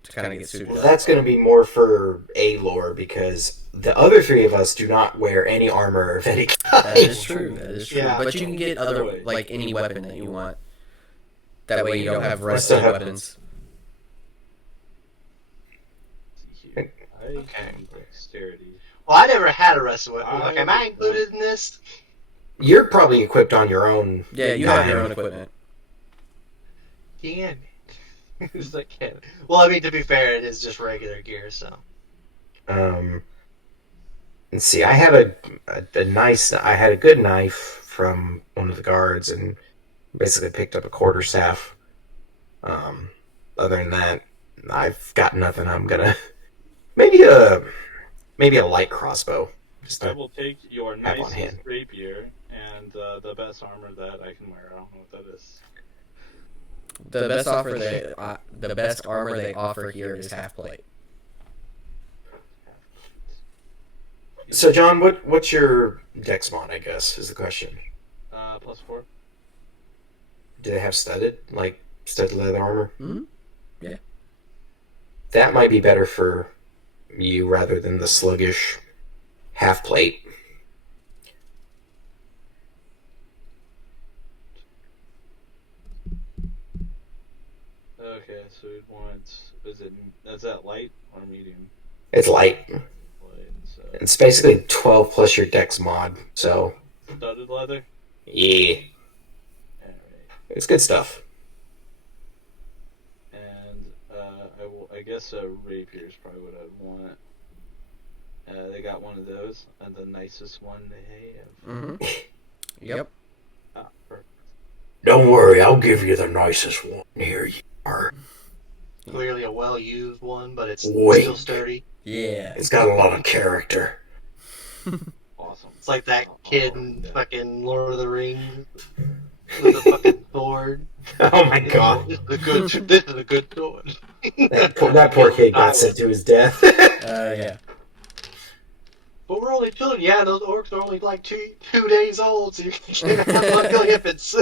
To kind of get suited Well, up. that's going to be more for Aelor because the other three of us do not wear any armor of any kind. That is true. That is true. Yeah. But you can get other, like any weapon that you want. That way you don't have still rusted have- weapons. Okay. Dexterity. Well, I never had a rusted weapon. Like, am I included in this? You're probably equipped on your own. Yeah, you have your own equipment. Can. It's like, can. Well, I mean, to be fair, it is just regular gear, so. let's see. I had I had a good knife from one of the guards, and basically picked up a quarterstaff. Other than that, I've got nothing. I'm gonna maybe a light crossbow. Just I to will take your have on nicest hand. rapier and the best armor that I can wear. I don't know what that is. The best armor they offer here is half plate. So, John, what's your dex mod? I guess is the question. +4. Do they have studded leather armor? Mm-hmm. Yeah. That might be better for you rather than the sluggish half plate. Okay, so we'd want. Is that light or medium? It's light. Light. So It's basically 12 plus your dex mod. So studded leather. yeah, Alright. it's good stuff. And I guess a rapier is probably what I'd want. They got one of those, and the nicest one they have. Mm-hmm. Yep. Perfect. Don't worry, I'll give you the nicest one. Here you are. Clearly a well-used one, but it's Wait. still sturdy. Yeah. It's got a lot of character. Awesome. It's like that kid in fucking Lord of the Rings with the fucking sword. Oh my god. This is a good sword. That poor kid got sent to his death. Yeah. But we're only children. Yeah, those orcs are only like two days old, so you can't have lucky infants.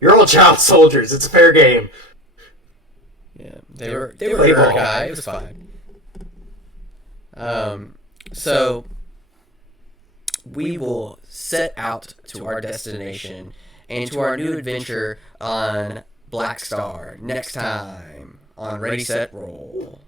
You're all child soldiers. It's a fair game. Yeah. They were Play ball. Uruk-hai. It was fine. So we will set out to our destination and to our new adventure on Black Star next time on Ready Set Roll.